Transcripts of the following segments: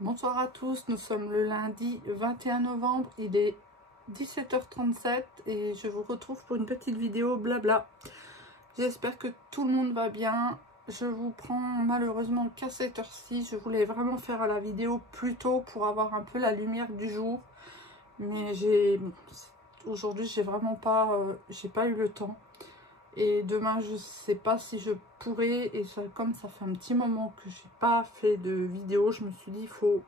Bonsoir à tous, nous sommes le lundi 21 novembre, il est 17h37 et je vous retrouve pour une petite vidéo blabla. J'espère que tout le monde va bien. Je vous prends malheureusement qu'à cette heure-ci. Je voulais vraiment faire la vidéo plus tôt pour avoir un peu la lumière du jour. Mais aujourd'hui j'ai vraiment pas, j'ai pas eu le temps. Et demain je sais pas si je pourrai, et ça, comme ça fait un petit moment que j'ai pas fait de vidéo, je me suis dit il faut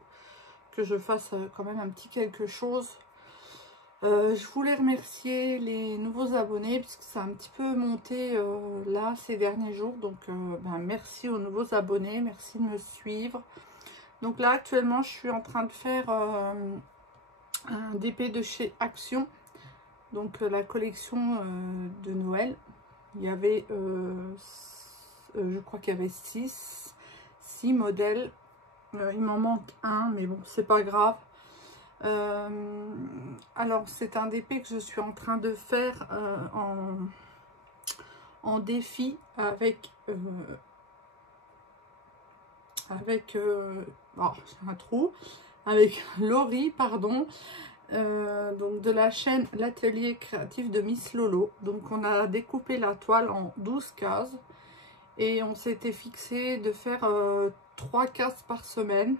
que je fasse quand même un petit quelque chose. Je voulais remercier les nouveaux abonnés puisque ça a un petit peu monté là ces derniers jours, donc merci aux nouveaux abonnés, merci de me suivre. Donc là actuellement je suis en train de faire un DP de chez Action, donc la collection de Noël. Il y avait je crois qu'il y avait 6 modèles. Il m'en manque un, mais bon, c'est pas grave. Alors, c'est un DP que je suis en train de faire en défi avec oh, j'ai un trou, avec Laurie, pardon, donc de la chaîne L'Atelier Créatif de Miss Lolo. Donc, on a découpé la toile en 12 cases et on s'était fixé de faire 3 cases par semaine.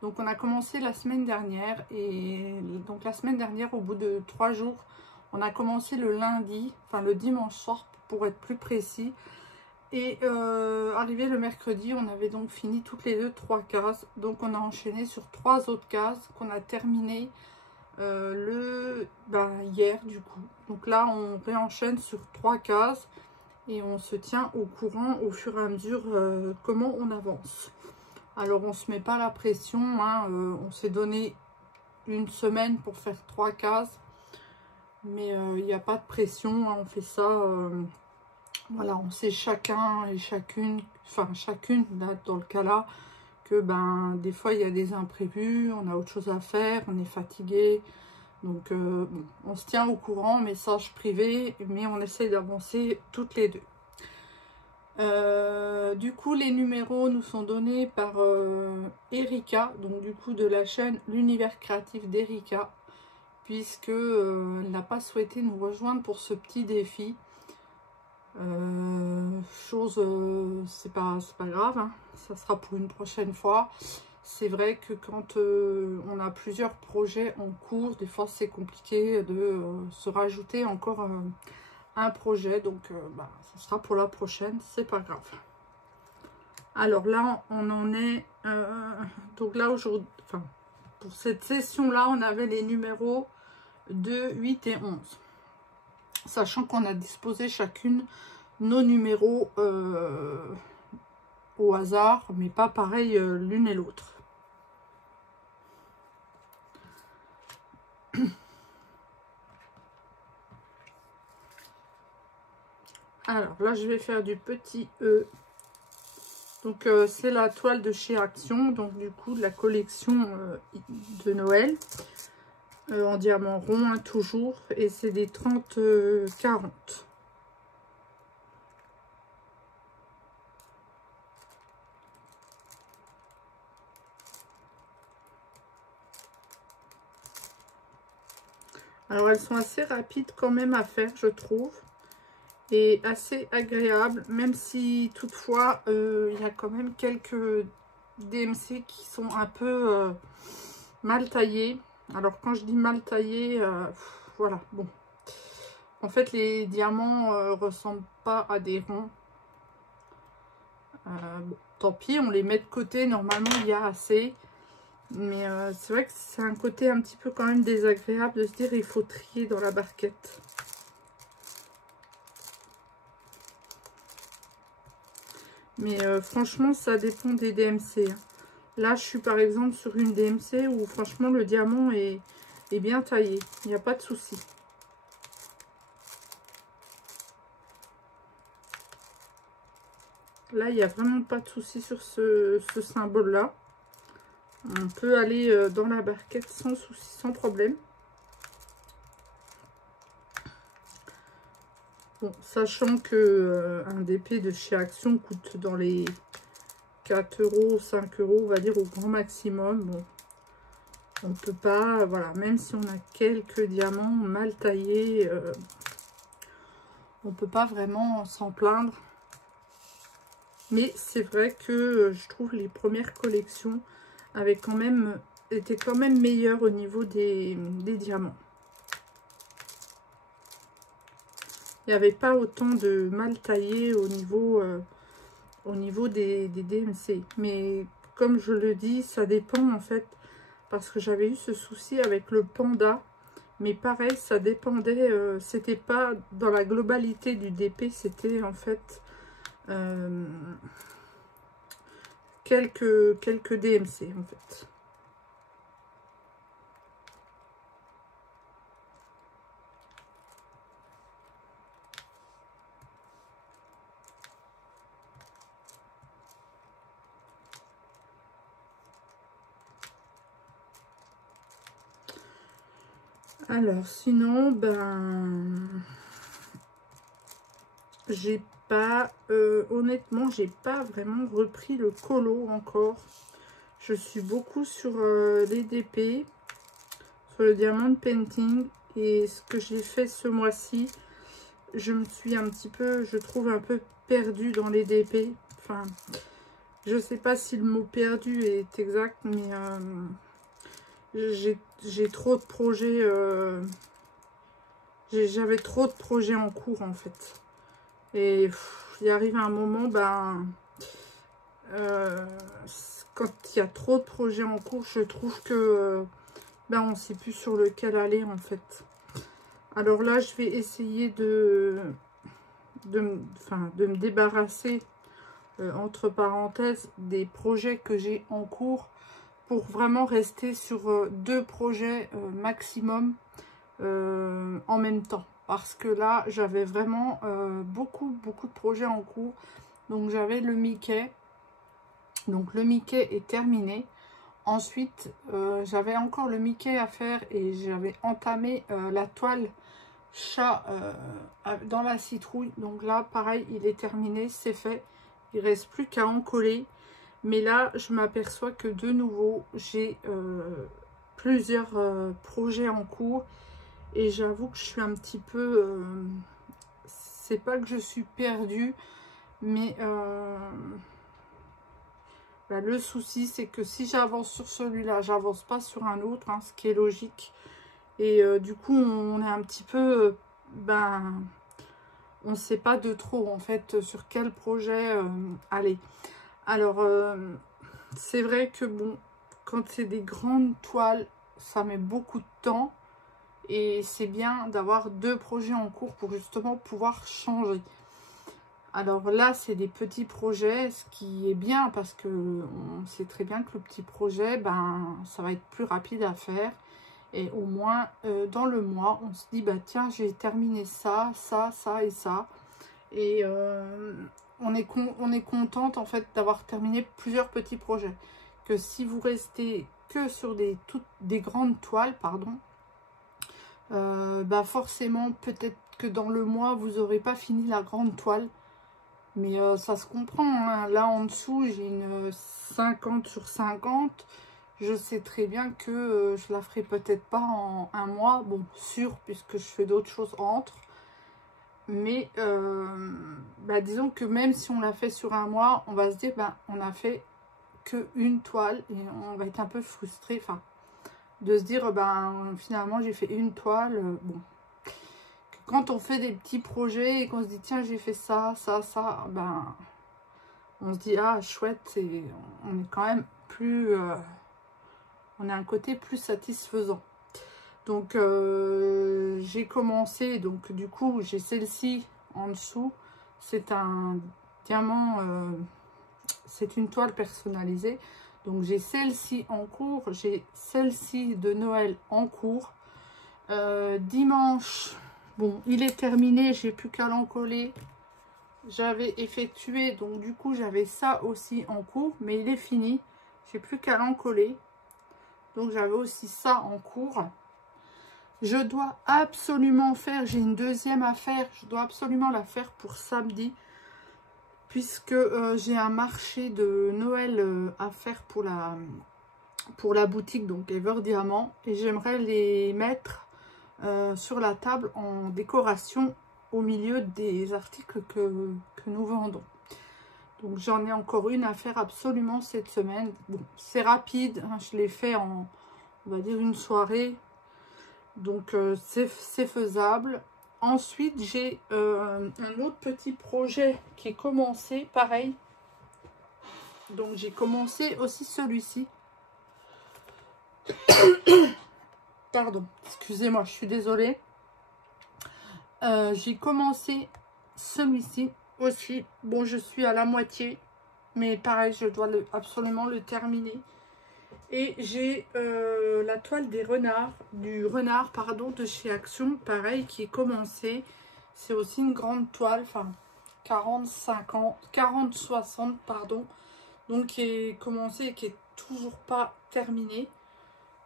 Donc on a commencé la semaine dernière, et donc la semaine dernière, au bout de 3 jours, on a commencé le lundi, enfin le dimanche soir pour être plus précis, et arrivé le mercredi, on avait donc fini toutes les deux 3 cases. Donc on a enchaîné sur 3 autres cases qu'on a terminé hier du coup. Donc là on réenchaîne sur 3 cases et on se tient au courant au fur et à mesure comment on avance. Alors on ne se met pas la pression, hein, on s'est donné une semaine pour faire 3 cases, mais il n'y a pas de pression, hein, on fait ça, voilà, on sait chacun et chacune, enfin chacune là, dans le cas là, que des fois il y a des imprévus, on a autre chose à faire, on est fatigué, donc bon, on se tient au courant, message privé, mais on essaie d'avancer toutes les deux. Du coup les numéros nous sont donnés par Erika, donc du coup de la chaîne L'Univers Créatif d'Erika, puisque elle n'a pas souhaité nous rejoindre pour ce petit défi. C'est pas grave, hein, ça sera pour une prochaine fois. C'est vrai que quand on a plusieurs projets en cours, des fois c'est compliqué de se rajouter encore un projet, donc ça sera pour la prochaine, c'est pas grave. Alors là on en est donc là aujourd'hui, enfin pour cette session là, on avait les numéros 2, 8 et 11, sachant qu'on a disposé chacune nos numéros au hasard, mais pas pareil l'une et l'autre. Alors là je vais faire du petit E. Donc c'est la toile de chez Action, donc du coup de la collection de Noël, en diamant rond, hein, toujours, et c'est des 30-40. Alors elles sont assez rapides quand même à faire, je trouve, et assez agréables, même si toutefois il y a quand même quelques DMC qui sont un peu mal taillés. Alors quand je dis mal taillés, voilà, bon, en fait les diamants ressemblent pas à des ronds. Bon, tant pis, on les met de côté, normalement il y a assez, mais c'est vrai que c'est un côté un petit peu quand même désagréable de se dire il faut trier dans la barquette. Mais franchement, ça dépend des DMC. Hein. Là, je suis par exemple sur une DMC où franchement le diamant est bien taillé. Il n'y a pas de souci. Là, il n'y a vraiment pas de souci sur ce symbole-là. On peut aller dans la barquette sans souci, sans problème. Bon, sachant que un DP de chez Action coûte dans les 4 €, 5 €, on va dire au grand maximum. Bon, on ne peut pas, voilà, même si on a quelques diamants mal taillés, on ne peut pas vraiment s'en plaindre. Mais c'est vrai que je trouve les premières collections étaient quand même meilleures au niveau des diamants. Il n'y avait pas autant de mal taillés au niveau des DMC. Mais comme je le dis, ça dépend en fait. Parce que j'avais eu ce souci avec le panda. Mais pareil, ça dépendait. C'était pas dans la globalité du DP. C'était en fait quelques DMC en fait. Alors, sinon, ben, j'ai pas, honnêtement, j'ai pas vraiment repris le colo encore. Je suis beaucoup sur les DP, sur le diamond painting. Et ce que j'ai fait ce mois-ci, je me suis un petit peu, je trouve un peu perdue dans les DP. Enfin, je sais pas si le mot perdu est exact, mais j'ai trop de projets, j'avais trop de projets en cours en fait. Et il arrive un moment, ben, quand il y a trop de projets en cours, je trouve que ben, on ne sait plus sur lequel aller en fait. Alors là, je vais essayer de me débarrasser, entre parenthèses, des projets que j'ai en cours pour vraiment rester sur 2 projets maximum en même temps. Parce que là, j'avais vraiment beaucoup de projets en cours. Donc, j'avais le Mickey. Donc, le Mickey est terminé. Ensuite, j'avais encore le Mickey à faire et j'avais entamé la toile chat dans la citrouille. Donc là, pareil, il est terminé, c'est fait. Il ne reste plus qu'à en coller. Mais là, je m'aperçois que de nouveau, j'ai plusieurs projets en cours. Et j'avoue que je suis un petit peu... c'est pas que je suis perdue, mais bah, le souci, c'est que si j'avance sur celui-là, j'avance pas sur un autre, hein, ce qui est logique. Et du coup, on est un petit peu... ben, on ne sait pas de trop, en fait, sur quel projet aller. Alors, c'est vrai que, bon, quand c'est des grandes toiles, ça met beaucoup de temps. Et c'est bien d'avoir 2 projets en cours pour justement pouvoir changer. Alors là, c'est des petits projets, ce qui est bien parce que on sait très bien que le petit projet, ben, ça va être plus rapide à faire. Et au moins, dans le mois, on se dit, bah tiens, j'ai terminé ça, ça, ça et ça. Et on est contente en fait d'avoir terminé plusieurs petits projets. Que si vous restez que sur des grandes toiles, pardon, bah forcément, peut-être que dans le mois, vous n'aurez pas fini la grande toile. Mais ça se comprend, hein. Là, en dessous, j'ai une 50 sur 50. Je sais très bien que je la ferai peut-être pas en un mois. Bon, sûr, puisque je fais d'autres choses entre. Mais bah, disons que même si on l'a fait sur un mois, on va se dire, bah, on a fait qu'une toile. Et on va être un peu frustré. Enfin, de se dire, ben, finalement, j'ai fait une toile. Bon. Quand on fait des petits projets et qu'on se dit, tiens, j'ai fait ça, ça, ça, ben, on se dit, ah, chouette, et on est quand même plus... on a un côté plus satisfaisant. Donc, j'ai commencé, donc du coup, j'ai celle-ci en dessous. C'est un diamant, c'est une toile personnalisée. Donc, j'ai celle-ci en cours, j'ai celle-ci de Noël en cours. Dimanche, bon, il est terminé, j'ai plus qu'à l'encoller. J'avais effectué, donc du coup, j'avais ça aussi en cours, mais il est fini. J'ai plus qu'à l'encoller. Donc, j'avais aussi ça en cours. Je dois absolument faire, j'ai une deuxième à faire, je dois absolument la faire pour samedi. puisque j'ai un marché de Noël à faire pour la boutique, donc Ever Diamant, et j'aimerais les mettre sur la table en décoration au milieu des articles que nous vendons. Donc j'en ai encore une à faire absolument cette semaine. Bon, c'est rapide, hein, je l'ai fait en, on va dire, une soirée. Donc c'est faisable. Ensuite, j'ai un autre petit projet qui est commencé, pareil. Donc j'ai commencé aussi celui-ci. Pardon, excusez-moi, je suis désolée. J'ai commencé celui-ci aussi. Bon, je suis à la moitié, mais pareil, je dois absolument le terminer. Et j'ai la toile du renard, de chez Action, pareil, qui est commencée. C'est aussi une grande toile, enfin 40-60, pardon. Donc qui est commencée et qui est toujours pas terminée.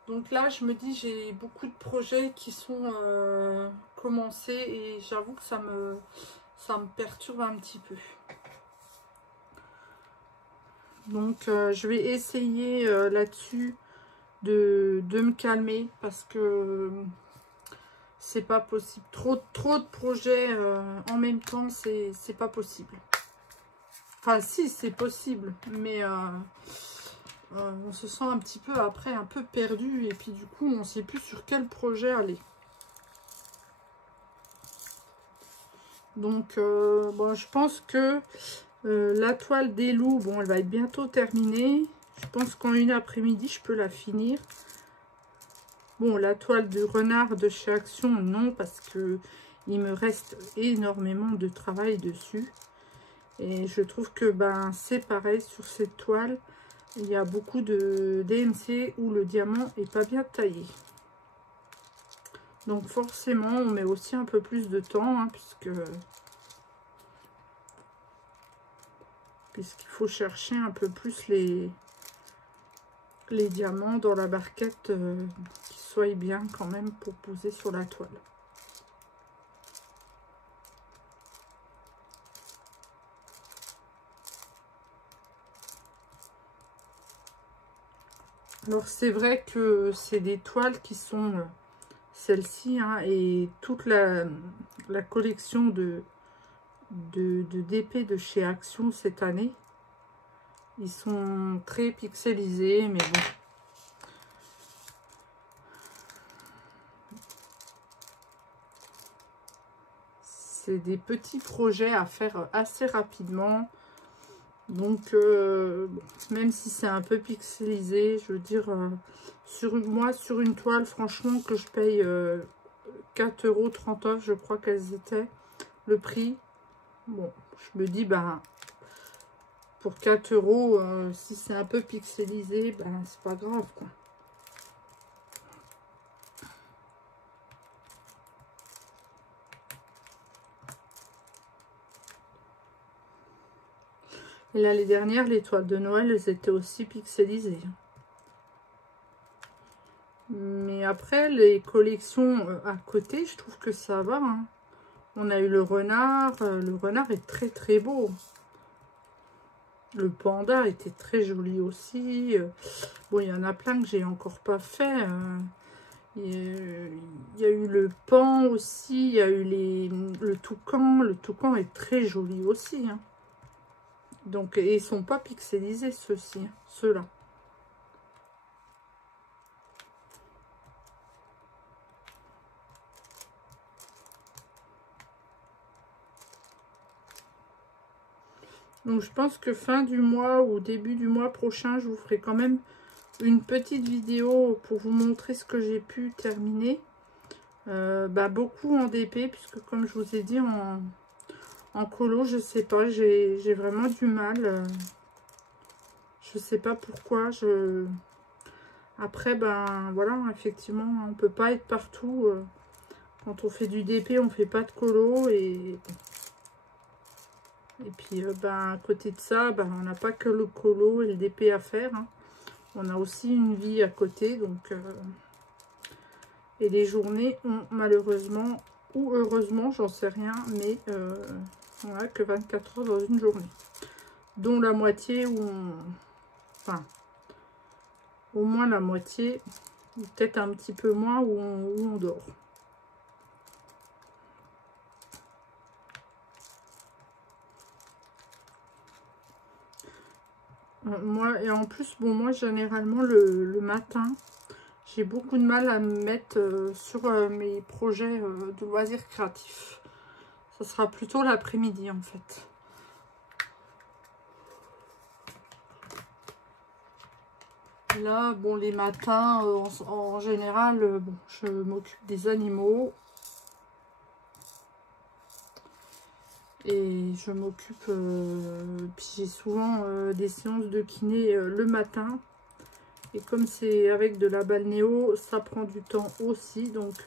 Donc là, je me dis, j'ai beaucoup de projets qui sont commencés et j'avoue que ça me perturbe un petit peu. Donc je vais essayer là-dessus de me calmer parce que c'est pas possible. Trop de projets en même temps, c'est pas possible. Enfin si, c'est possible, mais on se sent un petit peu après un peu perdu et puis du coup on sait plus sur quel projet aller. Donc bon, je pense que la toile des loups, bon, elle va être bientôt terminée. Je pense qu'en une après-midi, je peux la finir. Bon, la toile de renard de chez Action, non, parce que il me reste énormément de travail dessus. Et je trouve que ben c'est pareil sur cette toile. Il y a beaucoup de DMC où le diamant est pas bien taillé. Donc forcément, on met aussi un peu plus de temps, hein, puisqu'il faut chercher un peu plus les diamants dans la barquette qui soient bien quand même pour poser sur la toile. Alors c'est vrai que c'est des toiles qui sont celles-ci, hein, et toute la collection de DP de chez Action cette année. Ils sont très pixelisés, mais bon. C'est des petits projets à faire assez rapidement. Donc, bon, même si c'est un peu pixelisé, je veux dire, moi, sur une toile, franchement, que je paye 4,39 €, je crois qu'elles étaient, le prix. Bon, je me dis, ben, pour 4 €, si c'est un peu pixelisé, ben, c'est pas grave, quoi. Et l'année dernière, les toiles de Noël, elles étaient aussi pixelisées. Mais après, les collections à côté, je trouve que ça va, hein. On a eu le renard est très très beau. Le panda était très joli aussi. Bon, il y en a plein que j'ai encore pas fait. Il y a eu le pan aussi, il y a eu le toucan. Le toucan est très joli aussi, hein. Donc, et ils sont pas pixelisés ceux-ci, hein, ceux-là. Donc je pense que fin du mois ou début du mois prochain, je vous ferai quand même une petite vidéo pour vous montrer ce que j'ai pu terminer. Beaucoup en DP, puisque comme je vous ai dit, en colo, je sais pas, j'ai vraiment du mal. Je sais pas pourquoi. Après, ben voilà, effectivement, on peut pas être partout. Quand on fait du DP, on fait pas de colo. Et puis, à côté de ça, on n'a pas que le colo et le DP à faire, hein. On a aussi une vie à côté, donc... et les journées ont malheureusement, ou heureusement, j'en sais rien, mais on n'a que 24 heures dans une journée. dont la moitié où enfin, au moins la moitié, peut-être un petit peu moins où on dort. Moi, et en plus, bon, moi, généralement, le matin, j'ai beaucoup de mal à me mettre sur mes projets de loisirs créatifs. Ça sera plutôt l'après-midi, en fait. Là, bon, les matins, en général, bon, je m'occupe des animaux. Et je m'occupe, puis j'ai souvent des séances de kiné le matin. Et comme c'est avec de la balnéo, ça prend du temps aussi. Donc,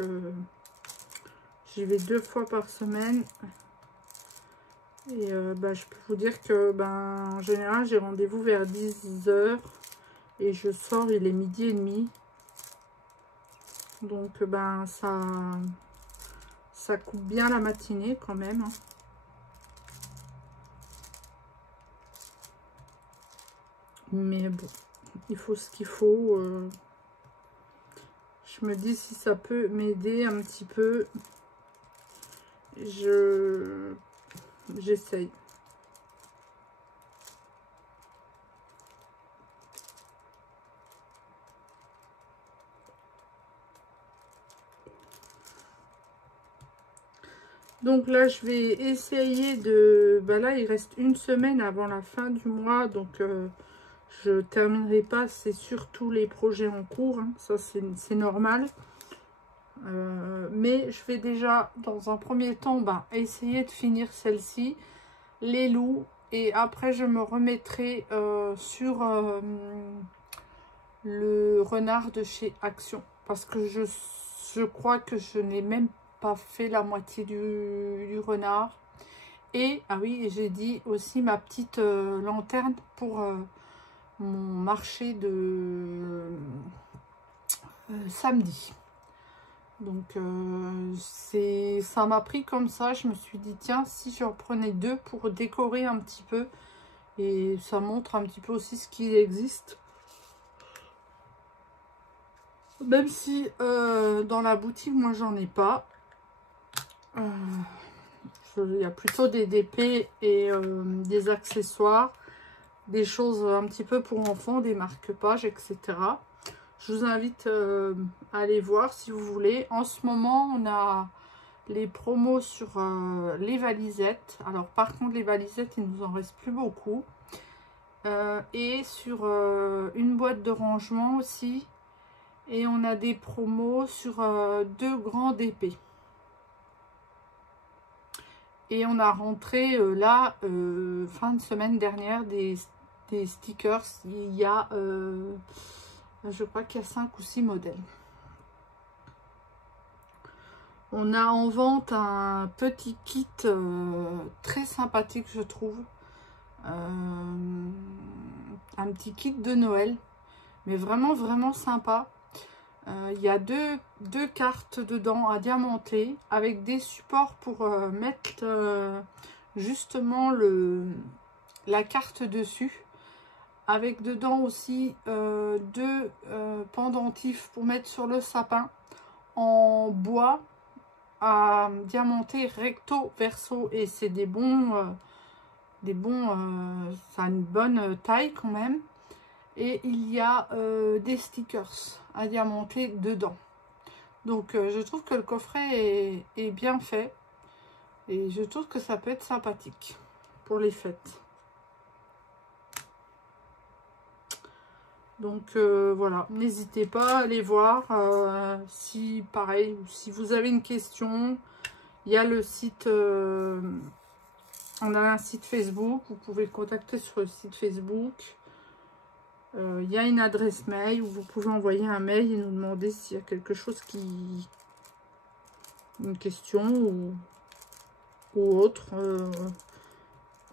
j'y vais 2 fois par semaine. Et bah, je peux vous dire que, ben, en général, j'ai rendez-vous vers 10 h. Et je sors, il est 12h30. Donc, ben, ça coupe bien la matinée quand même. Hein. Mais bon, il faut ce qu'il faut. Je me dis si ça peut m'aider un petit peu. J'essaye. Donc là, je vais essayer de... Bah là, il reste une semaine avant la fin du mois. Donc, je terminerai pas. C'est surtout les projets en cours. Hein. Ça, c'est normal. Mais je vais déjà, dans un premier temps, bah, essayer de finir celle-ci. Les loups. Et après, je me remettrai sur le renard de chez Action. Parce que je crois que je n'ai même pas fait la moitié du renard. Et, ah oui, j'ai dit aussi ma petite lanterne pour mon marché de samedi. Donc, ça m'a pris comme ça. Je me suis dit, tiens, si j'en prenais 2 pour décorer un petit peu. Et ça montre un petit peu aussi ce qui existe. Même si dans la boutique, moi, j'en ai pas. Il y a plutôt des DP et des accessoires, des choses un petit peu pour enfants, des marque-pages, etc. Je vous invite à aller voir si vous voulez. En ce moment, on a les promos sur les valisettes. Alors, par contre, les valisettes, il nous en reste plus beaucoup. Et sur une boîte de rangement aussi. Et on a des promos sur 2 grands DP. Et on a rentré là, fin de semaine dernière, des stickers. Il y a, je crois qu'il y a 5 ou 6 modèles. On a en vente un petit kit très sympathique, je trouve. Un petit kit de Noël. Mais vraiment, vraiment sympa. Il y a deux cartes dedans à diamanter avec des supports pour mettre justement la carte dessus. Avec dedans aussi 2 pendentifs pour mettre sur le sapin en bois à diamanter recto verso. Et c'est des bons, ça a une bonne taille quand même. Et il y a des stickers à diamanter dedans. Donc je trouve que le coffret est bien fait. Et je trouve que ça peut être sympathique pour les fêtes. Donc voilà, n'hésitez pas à aller voir. Si pareil, si vous avez une question, il y a le site... on a un site Facebook, vous pouvez le contacter sur le site Facebook. Il y a une adresse mail où vous pouvez envoyer un mail et nous demander s'il y a quelque chose une question ou autre.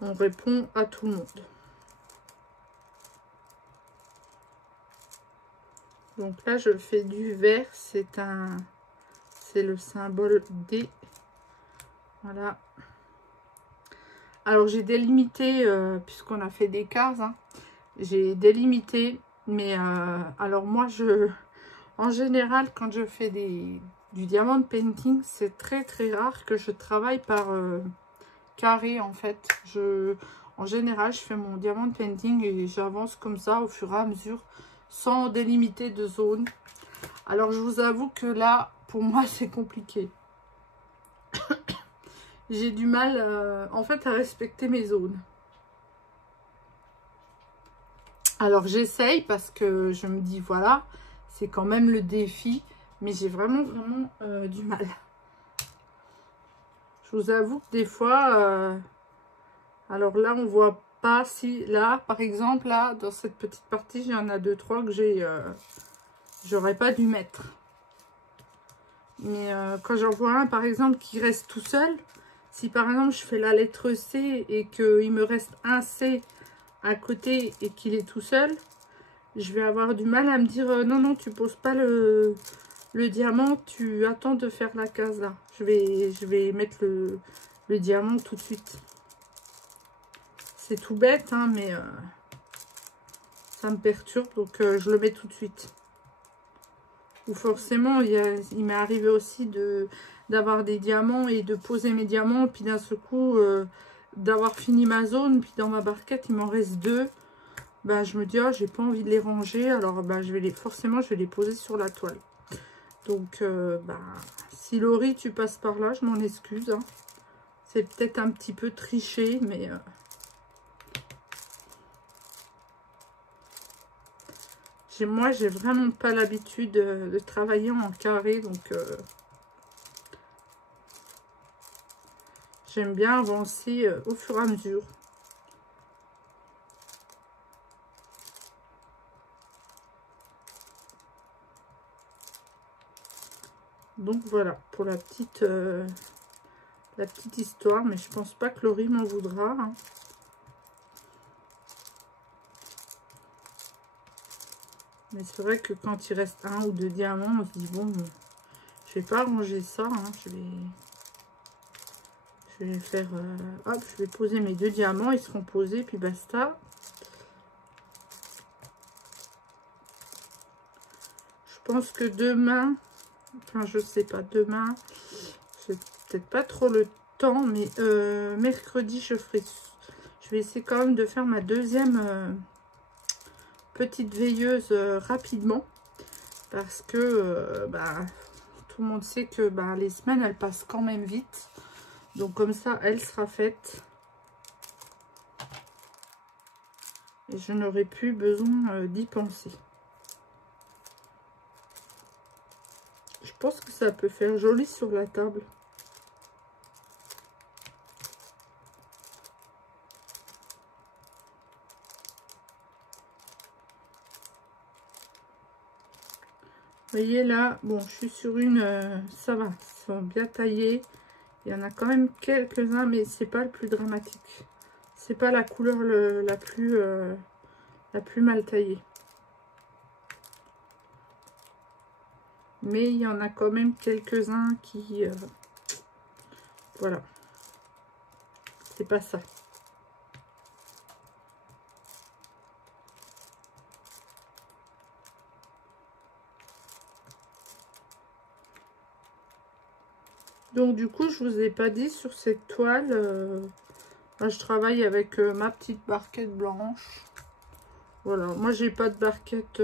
On répond à tout le monde. Donc là, je fais du vert. C'est le symbole D. Voilà. Alors j'ai délimité, puisqu'on a fait des cases, hein, j'ai délimité, mais alors moi en général quand je fais du diamond painting, c'est très très rare que je travaille par carré en fait. En général je fais mon diamond painting et j'avance comme ça au fur et à mesure sans délimiter de zone. Alors je vous avoue que là pour moi c'est compliqué. J'ai du mal en fait à respecter mes zones. Alors j'essaye parce que je me dis voilà, c'est quand même le défi, mais j'ai vraiment du mal. Je vous avoue que des fois, alors là on voit pas si là par exemple là dans cette petite partie il y en a 2-3 que j'aurais pas dû mettre. Mais quand j'en vois un par exemple qui reste tout seul, si par exemple je fais la lettre C et qu'il me reste un C à côté et qu'il est tout seul, je vais avoir du mal à me dire non, non, tu poses pas le diamant, tu attends de faire la case là. Je vais mettre le diamant tout de suite. C'est tout bête, hein, mais ça me perturbe, donc je le mets tout de suite. Ou forcément, il m'est arrivé aussi d'avoir des diamants et de poser mes diamants, puis d'un seul coup, d'avoir fini ma zone, puis dans ma barquette, il m'en reste 2. Ben, je me dis, oh, j'ai pas envie de les ranger, alors ben, forcément, je vais les poser sur la toile. Donc, ben, si Laurie, tu passes par là, je m'en excuse. Hein. C'est peut-être un petit peu triché, mais... moi, j'ai vraiment pas l'habitude de travailler en carré, donc... j'aime bien avancer au fur et à mesure. Donc voilà, pour la petite histoire, mais je pense pas que Laurie m'en voudra. Hein. Mais c'est vrai que quand il reste 1 ou 2 diamants, on se dit bon, je vais pas ranger ça. Hein, je vais faire, hop, je vais poser mes 2 diamants, ils seront posés, puis basta. Je pense que demain, enfin je sais pas, demain, c'est peut-être pas trop le temps, mais mercredi je vais essayer quand même de faire ma deuxième petite veilleuse rapidement, parce que bah, tout le monde sait que bah, les semaines elles passent quand même vite, donc comme ça elle sera faite et je n'aurai plus besoin d'y penser. Je pense que ça peut faire joli sur la table. Vous voyez là, bon, je suis sur une, ça va, ils sont bien taillés. Il y en a quand même quelques-uns, mais c'est pas le plus dramatique. C'est pas la couleur la plus mal taillée. Mais il y en a quand même quelques-uns qui, voilà, c'est pas ça. Donc du coup, je vous ai pas dit sur cette toile, je travaille avec ma petite barquette blanche. Voilà, moi j'ai pas de barquette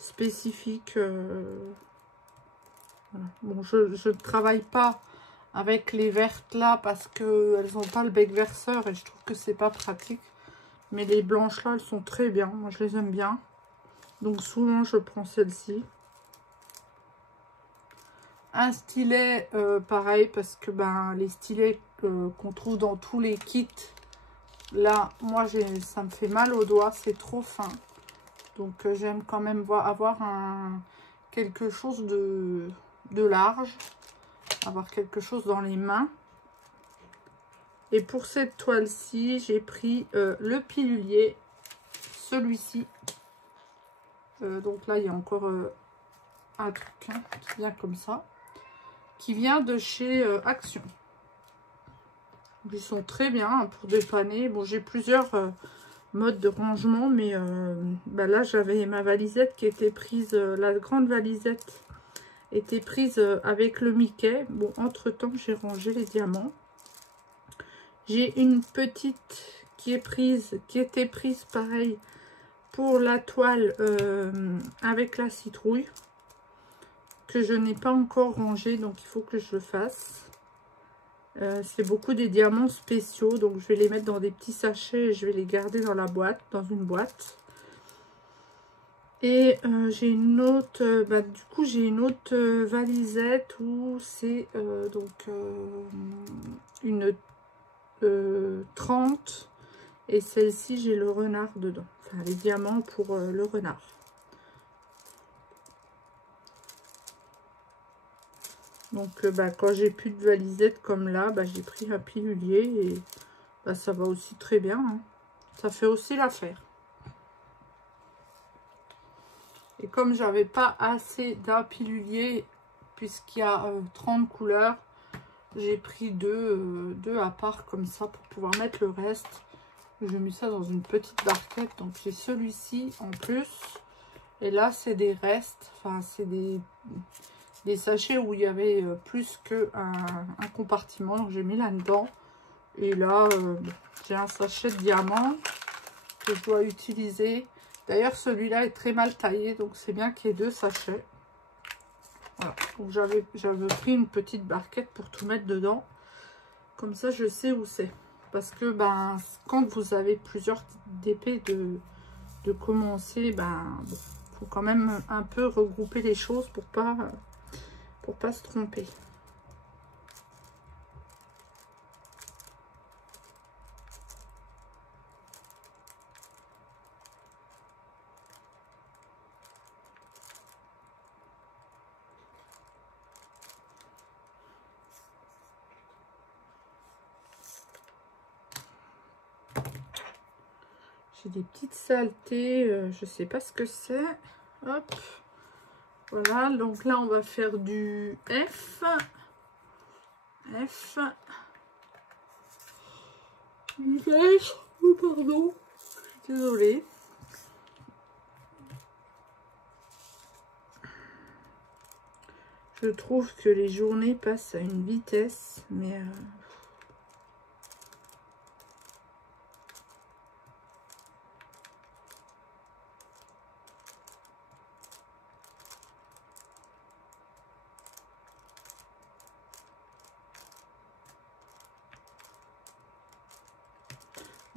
spécifique. Voilà. Bon, je ne travaille pas avec les vertes là parce qu'elles n'ont pas le bec verseur et je trouve que c'est pas pratique. Mais les blanches là, elles sont très bien. Moi je les aime bien. Donc souvent je prends celle-ci. Un stylet, pareil, parce que ben les stylets qu'on trouve dans tous les kits, là, moi, ça me fait mal aux doigts, c'est trop fin. Donc, j'aime quand même avoir quelque chose de large, avoir quelque chose dans les mains. Et pour cette toile-ci, j'ai pris le pilulier, celui-ci. Donc là, il y a encore un truc hein, qui vient comme ça. Qui vient de chez Action. Ils sont très bien hein, pour dépanner. Bon, j'ai plusieurs modes de rangement, mais bah là, j'avais ma valisette qui était prise, la grande valisette était prise avec le Mickey. Bon, entre-temps, j'ai rangé les diamants. J'ai une petite qui est prise, qui était prise pareil pour la toile avec la citrouille, que je n'ai pas encore rangé, donc il faut que je le fasse. C'est beaucoup des diamants spéciaux, donc je vais les mettre dans des petits sachets et je vais les garder dans la boîte, dans une boîte. Et j'ai une autre, du coup j'ai une autre valisette où c'est une 30 et celle-ci j'ai le renard dedans, enfin les diamants pour le renard. Donc quand j'ai plus de valisette comme là, j'ai pris un pilulier et ça va aussi très bien, hein. Ça fait aussi l'affaire. Et comme j'avais pas assez d'un pilulier, puisqu'il y a 30 couleurs, j'ai pris deux à part comme ça pour pouvoir mettre le reste. J'ai mis ça dans une petite barquette. Donc j'ai celui-ci en plus. Et là c'est des restes. Enfin c'est des sachets où il y avait plus qu'un compartiment. Donc j'ai mis là-dedans. Et là j'ai un sachet de diamants que je dois utiliser. D'ailleurs, celui-là est très mal taillé, donc c'est bien qu'il y ait 2 sachets. Voilà. Donc j'avais pris une petite barquette pour tout mettre dedans. Comme ça, je sais où c'est. Parce que quand vous avez plusieurs d'épées de commencer, faut quand même un peu regrouper les choses pour pas se tromper. J'ai des petites saletés, je sais pas ce que c'est. Hop, voilà. Donc là, on va faire du F. F. Oh, pardon. Je suis désolée. Je trouve que les journées passent à une vitesse, mais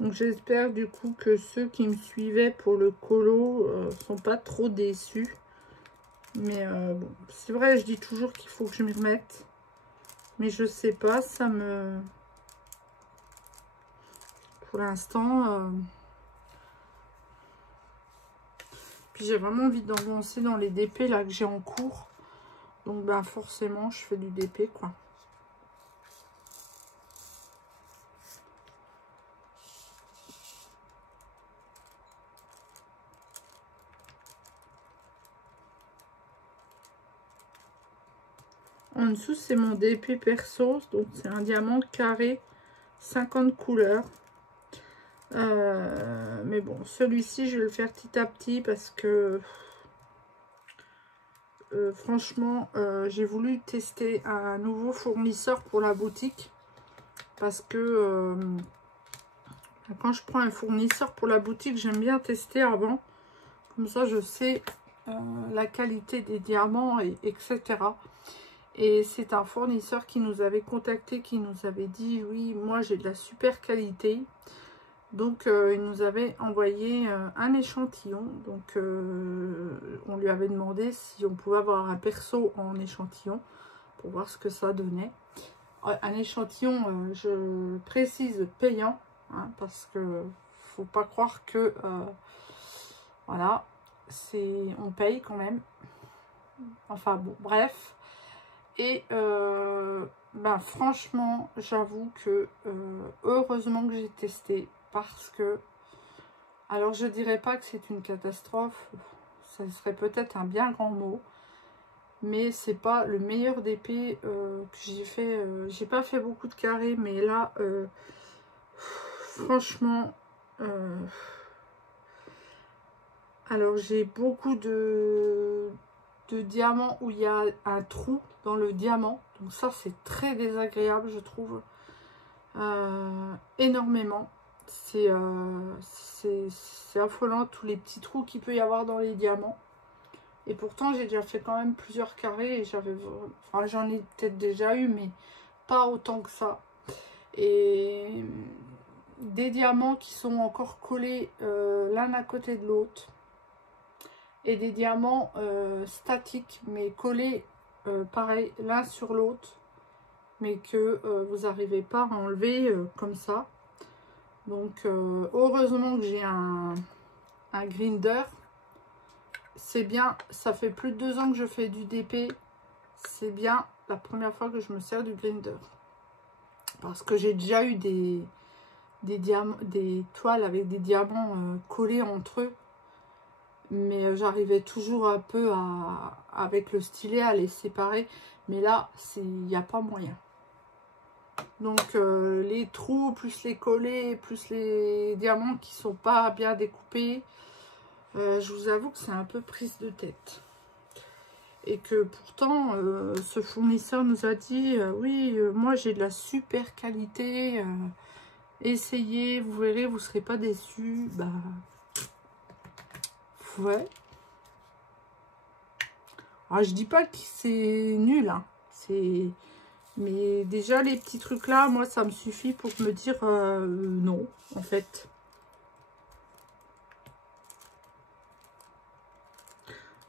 donc j'espère du coup que ceux qui me suivaient pour le colo sont pas trop déçus. Mais bon, c'est vrai, je dis toujours qu'il faut que je m'y remette. Mais je sais pas, ça me... Pour l'instant... Puis j'ai vraiment envie d'avancer dans les DP là que j'ai en cours. Donc forcément, je fais du DP quoi. En dessous, c'est mon DP perso. Donc, c'est un diamant carré, 50 couleurs. Mais bon, celui-ci, je vais le faire petit à petit parce que... franchement, j'ai voulu tester un nouveau fournisseur pour la boutique. Parce que... quand je prends un fournisseur pour la boutique, j'aime bien tester avant. Comme ça, je sais la qualité des diamants, etc. Et c'est un fournisseur qui nous avait contacté, qui nous avait dit, oui, moi j'ai de la super qualité. Donc, il nous avait envoyé un échantillon. Donc, on lui avait demandé si on pouvait avoir un perso en échantillon pour voir ce que ça donnait. Un échantillon, je précise, payant, hein, parce que faut pas croire que, voilà, on paye quand même. Enfin bon, bref. Et franchement, j'avoue que heureusement que j'ai testé parce que, alors je dirais pas que c'est une catastrophe, ça serait peut-être un bien grand mot, mais c'est pas le meilleur DP que j'ai fait. J'ai pas fait beaucoup de carrés, mais là, franchement, alors j'ai beaucoup de diamants où il y a un trou dans le diamant, donc ça c'est très désagréable, je trouve, énormément. C'est affolant tous les petits trous qu'il peut y avoir dans les diamants. Et pourtant, j'ai déjà fait quand même plusieurs carrés et enfin, j'en ai peut-être déjà eu, mais pas autant que ça. Et des diamants qui sont encore collés l'un à côté de l'autre. Et des diamants statiques, mais collés pareil, l'un sur l'autre. Mais que vous n'arrivez pas à enlever comme ça. Donc, heureusement que j'ai un grinder. C'est bien, ça fait plus de 2 ans que je fais du DP. C'est bien la première fois que je me sers du grinder. Parce que j'ai déjà eu des toiles avec des diamants collés entre eux. Mais j'arrivais toujours un peu avec le stylet à les séparer. Mais là, il n'y a pas moyen. Donc les trous, plus les collés, plus les diamants qui sont pas bien découpés. Je vous avoue que c'est un peu prise de tête. Et que pourtant, ce fournisseur nous a dit, oui, moi j'ai de la super qualité, essayez, vous verrez, vous ne serez pas déçus. Bah, ouais. Alors, je dis pas que c'est nul, hein. Mais déjà, les petits trucs là, moi, ça me suffit pour me dire non, en fait.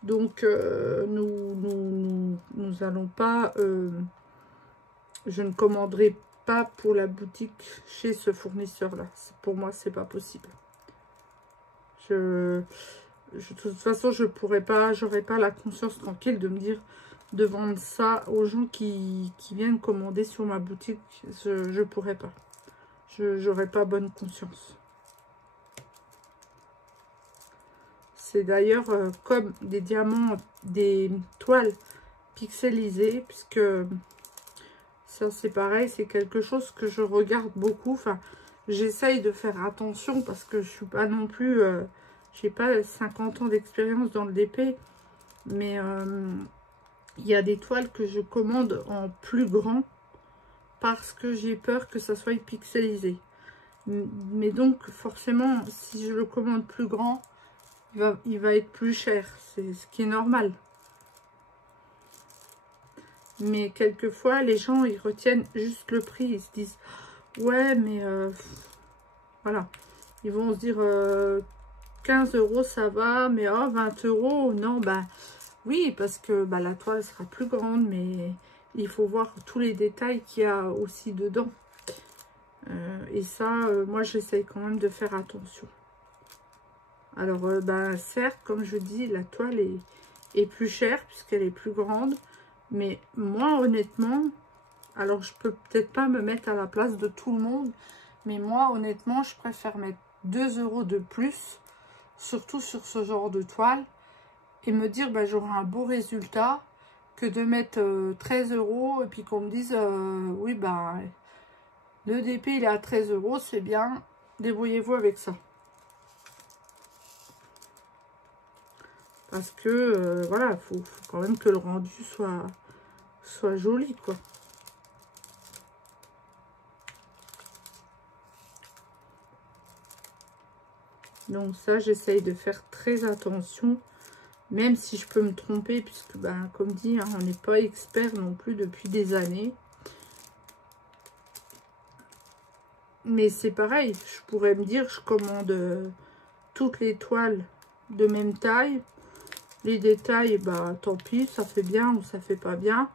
Donc, nous allons pas... je ne commanderai pas pour la boutique chez ce fournisseur-là. Pour moi, c'est pas possible. De toute façon, je pourrais pas... J'aurais pas la conscience tranquille de me dire... de vendre ça aux gens qui viennent commander sur ma boutique. Je pourrais pas. J'aurais pas bonne conscience. C'est d'ailleurs comme des diamants, des toiles pixelisées, puisque ça c'est pareil, c'est quelque chose que je regarde beaucoup. Enfin, j'essaye de faire attention parce que je suis pas non plus, j'ai pas 50 ans d'expérience dans le DP, mais il y a des toiles que je commande en plus grand parce que j'ai peur que ça soit pixelisé. Mais donc forcément, si je le commande plus grand, il va être plus cher, c'est ce qui est normal. Mais quelquefois, les gens, ils retiennent juste le prix. Ils se disent, ouais, mais voilà. Ils vont se dire, 15 € ça va, mais oh, 20 €, non, bah oui, parce que bah, la toile sera plus grande, mais il faut voir tous les détails qu'il y a aussi dedans. Et ça, moi, j'essaye quand même de faire attention. Alors, bah, certes, comme je dis, la toile est plus chère puisqu'elle est plus grande. Mais moi, honnêtement, alors je peux peut-être pas me mettre à la place de tout le monde. Mais moi, honnêtement, je préfère mettre 2 € de plus, surtout sur ce genre de toile. Et me dire, bah, j'aurai un beau résultat que de mettre 13 € et puis qu'on me dise, oui, bah, le DP, il est à 13 €, c'est bien, débrouillez-vous avec ça. Parce que, voilà, faut quand même que le rendu soit joli, quoi. Donc ça, j'essaye de faire très attention, même si je peux me tromper, puisque, ben, comme dit, hein, on n'est pas expert non plus depuis des années. Mais c'est pareil, je pourrais me dire, je commande toutes les toiles de même taille. Les détails, bah tant pis, ça fait bien ou ça fait pas bien.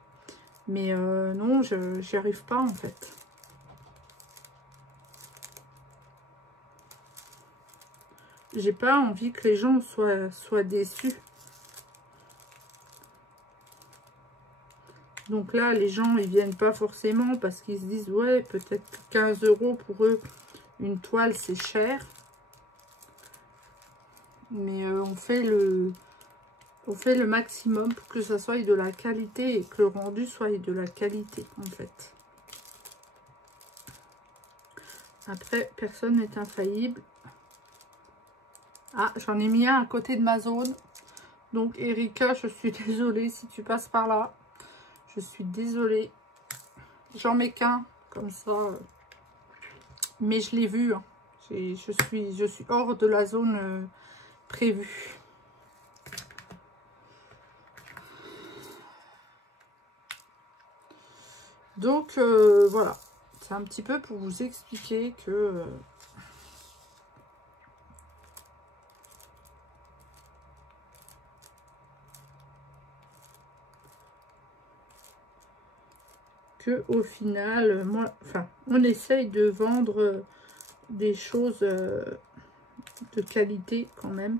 Mais non, j'y arrive pas en fait. J'ai pas envie que les gens soient déçus. Donc là, les gens, ils viennent pas forcément parce qu'ils se disent, ouais, peut-être 15 € pour eux, une toile, c'est cher. Mais on fait On fait le maximum pour que ça soit de la qualité et que le rendu soit de la qualité, en fait. Après, personne n'est infaillible. Ah, j'en ai mis un à côté de ma zone. Donc, Erika, je suis désolée si tu passes par là. Je suis désolée. J'en mets qu'un, comme ça. Mais je l'ai vu. Hein. Je suis hors de la zone prévue. Donc, voilà. C'est un petit peu pour vous expliquer que... au final, moi, enfin, on essaye de vendre des choses de qualité quand même.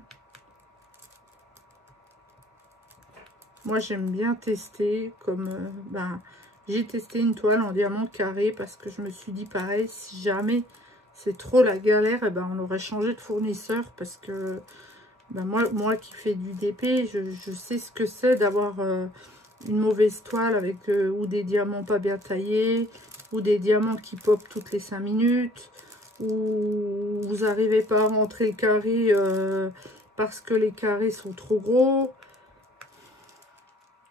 Moi, j'aime bien tester, comme j'ai testé une toile en diamant carré parce que je me suis dit pareil, si jamais c'est trop la galère, et ben on aurait changé de fournisseur parce que moi qui fais du DP, je sais ce que c'est d'avoir une mauvaise toile avec ou des diamants pas bien taillés, ou des diamants qui popent toutes les 5 minutes, ou vous n'arrivez pas à rentrer le carré parce que les carrés sont trop gros.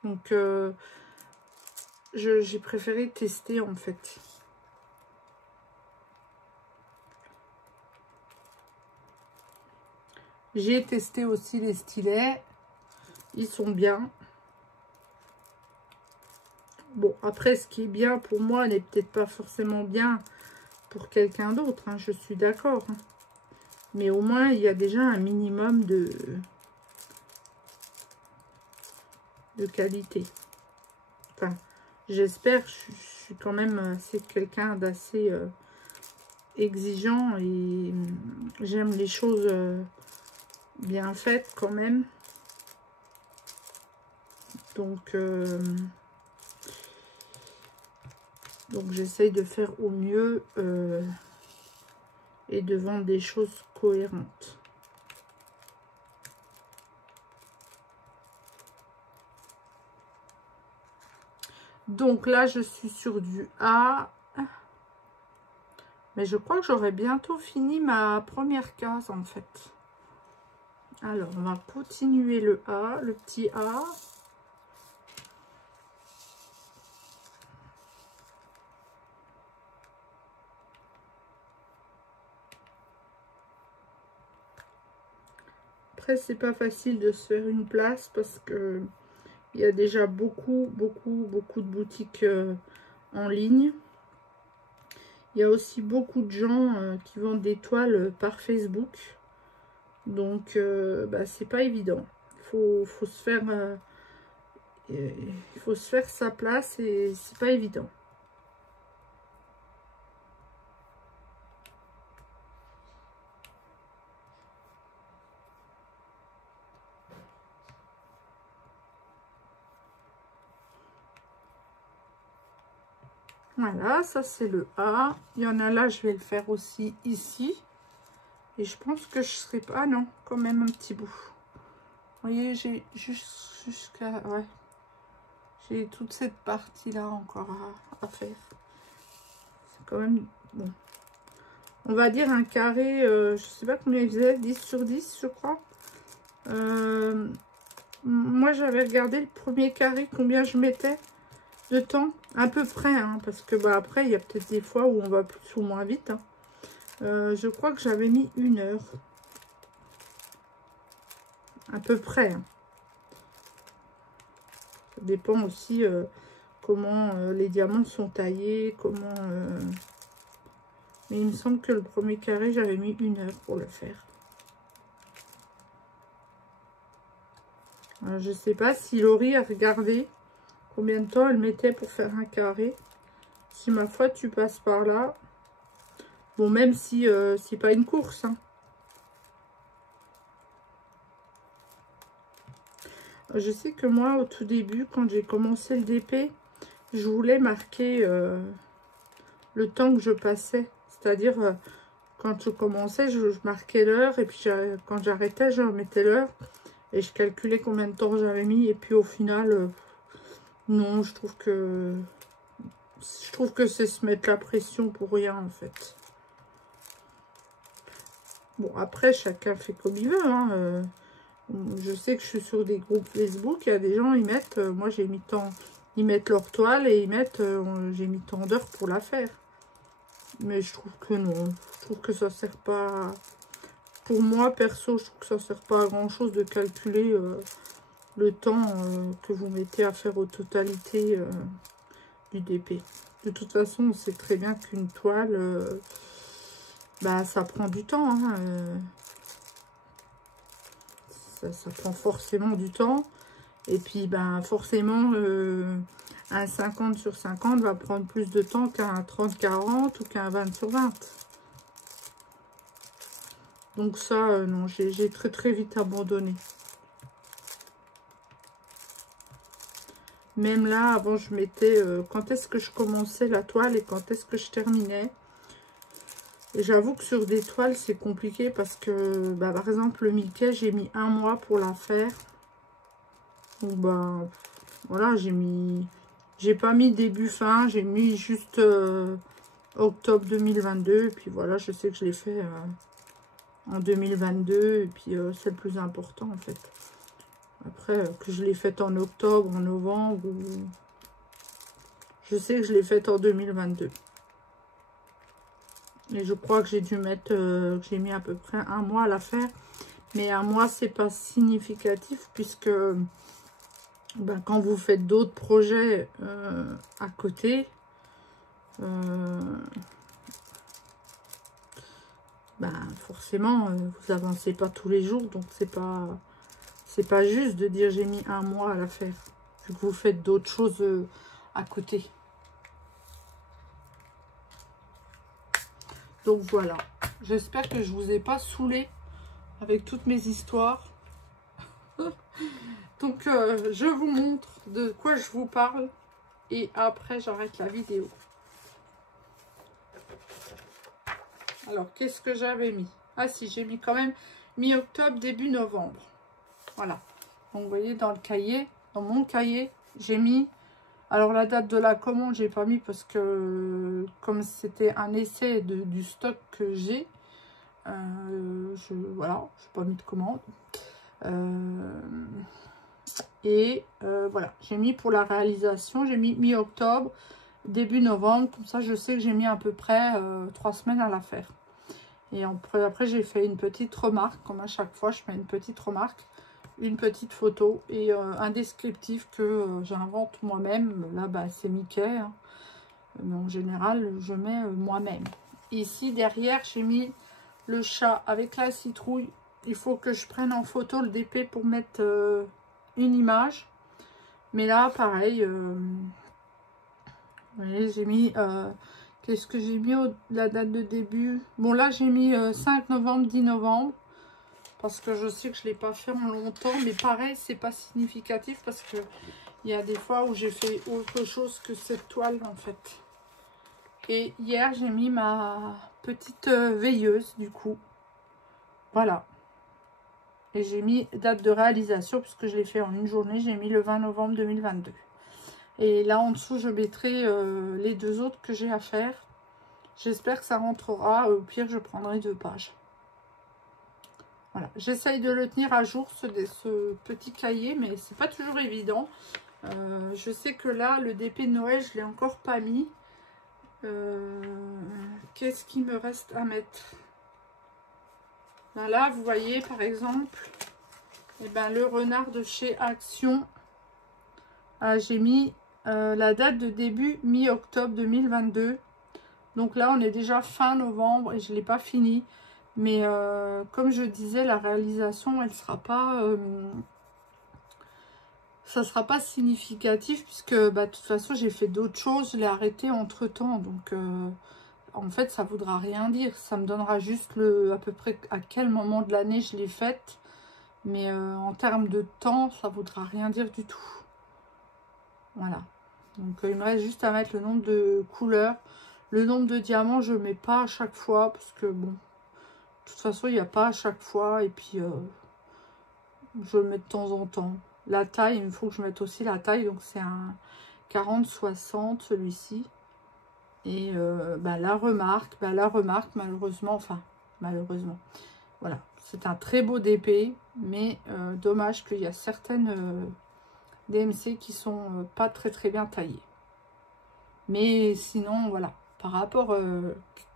Donc j'ai préféré tester en fait. J'ai testé aussi les stylets, ils sont bien. Bon, après, ce qui est bien pour moi n'est peut-être pas forcément bien pour quelqu'un d'autre, hein, je suis d'accord. Hein. Mais au moins, il y a déjà un minimum de qualité. Enfin, j'espère, je suis quand même quelqu'un d'assez exigeant et j'aime les choses bien faites quand même. Donc j'essaye de faire au mieux et de vendre des choses cohérentes. Donc là, je suis sur du A. Mais je crois que j'aurai bientôt fini ma première case en fait. Alors, on va continuer le A, le petit A. Après, c'est pas facile de se faire une place parce que il y a déjà beaucoup de boutiques en ligne. Il y a aussi beaucoup de gens qui vendent des toiles par Facebook. Donc, c'est pas évident. Il faut se faire sa place et c'est pas évident. Voilà, ça c'est le A. Il y en a là, je vais le faire aussi ici. Et je pense que je serai pas... Ah non, quand même un petit bout. Vous voyez, j'ai jusqu'à... Ouais. J'ai toute cette partie-là encore à faire. C'est quand même... Bon. On va dire un carré, je sais pas combien il faisait, 10 sur 10, je crois. Moi, j'avais regardé le premier carré, combien je mettais de temps. À peu près, hein, parce que après, il y a peut-être des fois où on va plus ou moins vite. Hein. Je crois que j'avais mis 1 heure. À peu près. Hein. Ça dépend aussi comment les diamants sont taillés, comment... Mais il me semble que le premier carré, j'avais mis 1 heure pour le faire. Alors, je ne sais pas si Laurie a regardé combien de temps elle mettait pour faire un carré. Si ma foi, tu passes par là. Bon, même si c'est pas une course. Hein. Je sais que moi, au tout début, quand j'ai commencé le DP, je voulais marquer le temps que je passais. C'est-à-dire, quand je commençais, je marquais l'heure. Et puis, quand j'arrêtais, je remettais l'heure. Et je calculais combien de temps j'avais mis. Et puis au final, non, je trouve que c'est se mettre la pression pour rien en fait. Bon, après, chacun fait comme il veut. Hein. Je sais que je suis sur des groupes Facebook. Il y a des gens, ils mettent, moi j'ai mis tant, ils mettent leur toile et ils mettent, j'ai mis tant d'heures pour la faire. Mais je trouve que non. Je trouve que ça sert pas. Pour moi, perso, je trouve que ça sert pas à grand chose de calculer le temps que vous mettez à faire aux totalités du DP. De toute façon, on sait très bien qu'une toile, bah, ça prend du temps. Hein, ça prend forcément du temps. Et puis, ben, forcément, un 50 sur 50 va prendre plus de temps qu'un 30-40 ou qu'un 20 sur 20. Donc ça, non, j'ai très vite abandonné. Même là, avant, je mettais quand est-ce que je commençais la toile et quand est-ce que je terminais. Et j'avoue que sur des toiles, c'est compliqué parce que, bah, par exemple, le Mickey, j'ai mis 1 mois pour la faire. Donc, bah, voilà, j'ai pas mis début fin, j'ai mis juste octobre 2022. Et puis voilà, je sais que je l'ai fait en 2022. Et puis, c'est le plus important, en fait. Après, que je l'ai faite en octobre, en novembre, ou... je sais que je l'ai faite en 2022. Et je crois que j'ai dû mettre, j'ai mis à peu près 1 mois à la faire. Mais 1 mois, c'est pas significatif puisque ben, quand vous faites d'autres projets à côté, ben, forcément, vous avancez pas tous les jours. Donc, c'est pas juste de dire j'ai mis 1 mois à la faire. Vu que vous faites d'autres choses à côté. Donc voilà, j'espère que je vous ai pas saoulé avec toutes mes histoires. Donc je vous montre de quoi je vous parle et après j'arrête la vidéo. Alors qu'est-ce que j'avais mis? Ah si, j'ai mis quand même mi-octobre, début novembre. Voilà. Donc vous voyez dans le cahier, dans mon cahier, j'ai mis... Alors la date de la commande, j'ai pas mis parce que comme c'était un essai du stock que j'ai, voilà, je n'ai pas mis de commande. Voilà, j'ai mis pour la réalisation, j'ai mis mi-octobre, début novembre, comme ça je sais que j'ai mis à peu près 3 semaines à la faire. Et après j'ai fait une petite remarque, comme à chaque fois je mets une petite remarque, une petite photo et un descriptif que j'invente moi-même. Là, bah, c'est Mickey. Hein. Mais en général, je mets moi-même. Ici, derrière, j'ai mis le chat avec la citrouille. Il faut que je prenne en photo le DP pour mettre une image. Mais là, pareil. Vous voyez, j'ai mis... qu'est-ce que j'ai mis la date de début? Bon, là, j'ai mis 5 novembre, 10 novembre. Parce que je sais que je ne l'ai pas fait en longtemps. Mais pareil, c'est pas significatif. Parce que il y a des fois où j'ai fait autre chose que cette toile, en fait. Et hier, j'ai mis ma petite veilleuse, du coup. Voilà. Et j'ai mis date de réalisation, puisque je l'ai fait en une journée. J'ai mis le 20 novembre 2022. Et là, en dessous, je mettrai les 2 autres que j'ai à faire. J'espère que ça rentrera. Au pire, je prendrai 2 pages. Voilà, j'essaye de le tenir à jour, ce petit cahier, mais c'est pas toujours évident. Je sais que là, le DP de Noël, je l'ai encore pas mis. Qu'est-ce qu'il me reste à mettre? Là, vous voyez, par exemple, eh ben, le renard de chez Action. J'ai mis la date de début mi-octobre 2022. Donc là, on est déjà fin novembre et je ne l'ai pas fini. Mais comme je disais, la réalisation, elle sera pas... ça ne sera pas significatif puisque bah, de toute façon, j'ai fait d'autres choses. Je l'ai arrêté entre-temps. Donc, en fait, ça ne voudra rien dire. Ça me donnera juste à peu près à quel moment de l'année je l'ai faite. Mais en termes de temps, ça ne voudra rien dire du tout. Voilà. Donc, il me reste juste à mettre le nombre de couleurs. Le nombre de diamants, je ne mets pas à chaque fois parce que, bon... De toute façon, il n'y a pas à chaque fois. Et puis, je le mets de temps en temps. La taille, il me faut que je mette aussi la taille. Donc c'est un 40-60 celui-ci. Et la remarque, malheureusement, voilà. C'est un très beau DP, mais dommage qu'il y a certaines DMC qui sont pas très bien taillées. Mais sinon, voilà, par rapport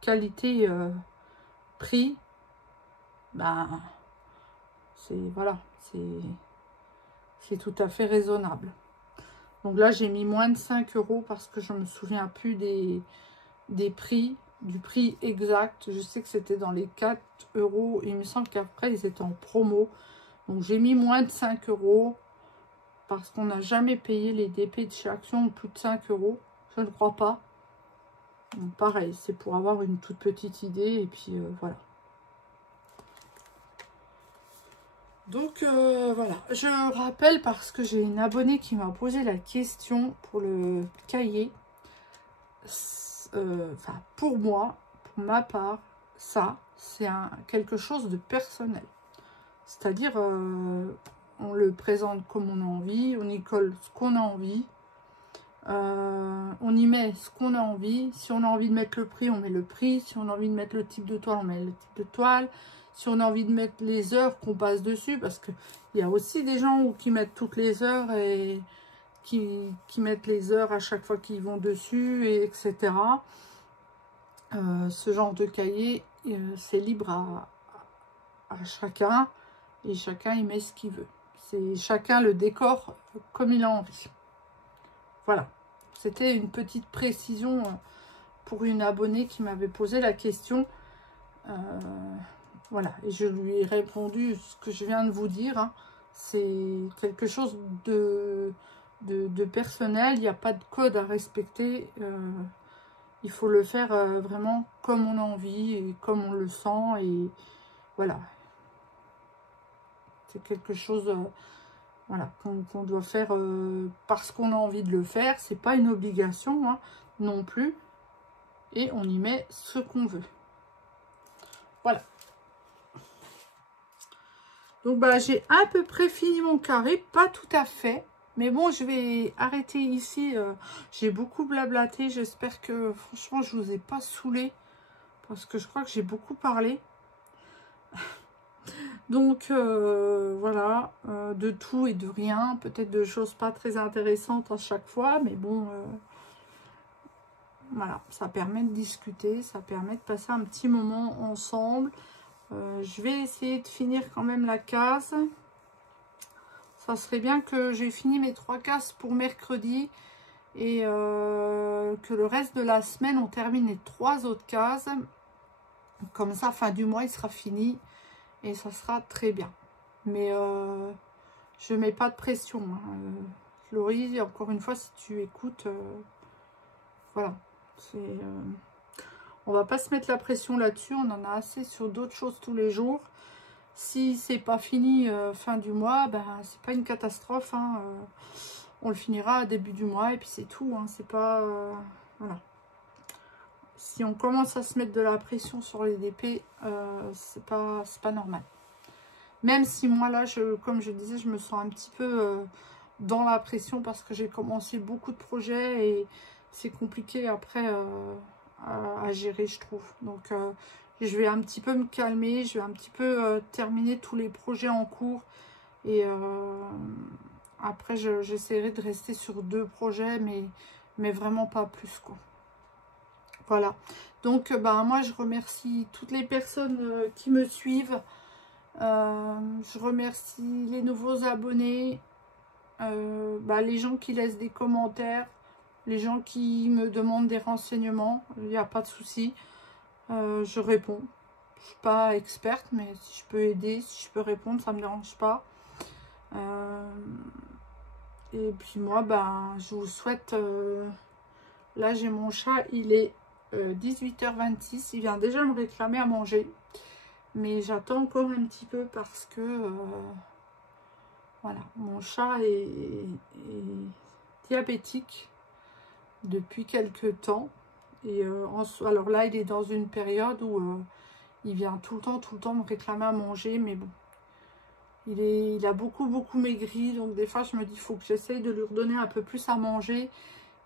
qualité prix, c'est tout à fait raisonnable. Donc là, j'ai mis moins de 5 € parce que je me souviens plus des prix, du prix exact. Je sais que c'était dans les 4 €. Il me semble qu'après, ils étaient en promo. Donc j'ai mis moins de 5 € parce qu'on n'a jamais payé les DP de chez Action plus de 5 €. Je ne crois pas. Donc pareil, c'est pour avoir une toute petite idée. Et puis voilà. Donc voilà, je rappelle parce que j'ai une abonnée qui m'a posé la question pour le cahier. Pour moi, pour ma part, ça, c'est quelque chose de personnel. C'est-à-dire, on le présente comme on a envie, on y colle ce qu'on a envie, on y met ce qu'on a envie. Si on a envie de mettre le prix, on met le prix. Si on a envie de mettre le type de toile, on met le type de toile. Si on a envie de mettre les heures qu'on passe dessus, parce qu'il y a aussi des gens qui mettent toutes les heures et qui mettent les heures à chaque fois qu'ils vont dessus, et etc. Ce genre de cahier, c'est libre à chacun, et chacun y met ce qu'il veut. C'est chacun le décore comme il a envie. Voilà, c'était une petite précision pour une abonnée qui m'avait posé la question. Voilà, et je lui ai répondu ce que je viens de vous dire. Hein. C'est quelque chose de personnel, il n'y a pas de code à respecter. Il faut le faire vraiment comme on a envie et comme on le sent. Et voilà, c'est quelque chose voilà, qu'on doit faire parce qu'on a envie de le faire. C'est pas une obligation hein, non plus. Et on y met ce qu'on veut. Voilà. Donc j'ai à peu près fini mon carré, pas tout à fait. Mais bon, je vais arrêter ici. J'ai beaucoup blablaté. J'espère que franchement, je vous ai pas saoulé. Parce que je crois que j'ai beaucoup parlé. Donc voilà, de tout et de rien. Peut-être de choses pas très intéressantes à chaque fois. Mais bon, voilà, ça permet de discuter. Ça permet de passer un petit moment ensemble. Je vais essayer de finir quand même la case. Ça serait bien que j'ai fini mes 3 cases pour mercredi. Et que le reste de la semaine, on termine les 3 autres cases. Comme ça, fin du mois, il sera fini. Et ça sera très bien. Mais je ne mets pas de pression. Hein. Laurie, encore une fois, si tu écoutes, voilà. On va pas se mettre la pression là-dessus. On en a assez sur d'autres choses tous les jours. Si c'est pas fini fin du mois, c'est pas une catastrophe. Hein. On le finira à début du mois et puis c'est tout. Hein. C'est pas... voilà. Si on commence à se mettre de la pression sur les DP, c'est pas normal. Même si moi là, comme je disais, je me sens un petit peu dans la pression parce que j'ai commencé beaucoup de projets et c'est compliqué après à gérer, je trouve. Donc je vais un petit peu me calmer, je vais un petit peu terminer tous les projets en cours et après j'essaierai de rester sur 2 projets mais vraiment pas plus quoi. Voilà, donc moi je remercie toutes les personnes qui me suivent, je remercie les nouveaux abonnés, les gens qui laissent des commentaires, les gens qui me demandent des renseignements, il n'y a pas de souci, je réponds. Je ne suis pas experte, mais si je peux aider, si je peux répondre, ça ne me dérange pas. Et puis moi, je vous souhaite... là, j'ai mon chat, il est 18h26, il vient déjà me réclamer à manger. Mais j'attends encore un petit peu parce que... voilà, mon chat est diabétique depuis quelques temps. Et alors là, il est dans une période où il vient tout le temps me réclamer à manger. Mais bon, Il a beaucoup maigri, donc des fois je me dis il faut que j'essaye de lui redonner un peu plus à manger.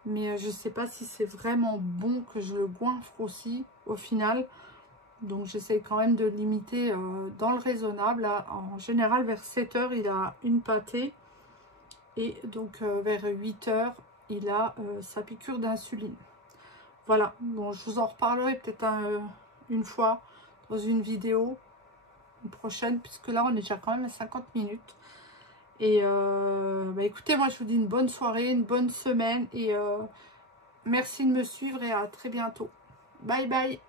Mais je ne sais pas si c'est vraiment bon que je le goinfre aussi au final. Donc j'essaye quand même de limiter dans le raisonnable. Là, en général vers 7 h il a une pâtée. Et donc vers 8 h il a sa piqûre d'insuline. Voilà, bon je vous en reparlerai peut-être une fois dans une vidéo prochaine. Puisque là on est déjà quand même à 50 minutes. Et écoutez, moi je vous dis une bonne soirée, une bonne semaine. Et merci de me suivre et à très bientôt. Bye bye.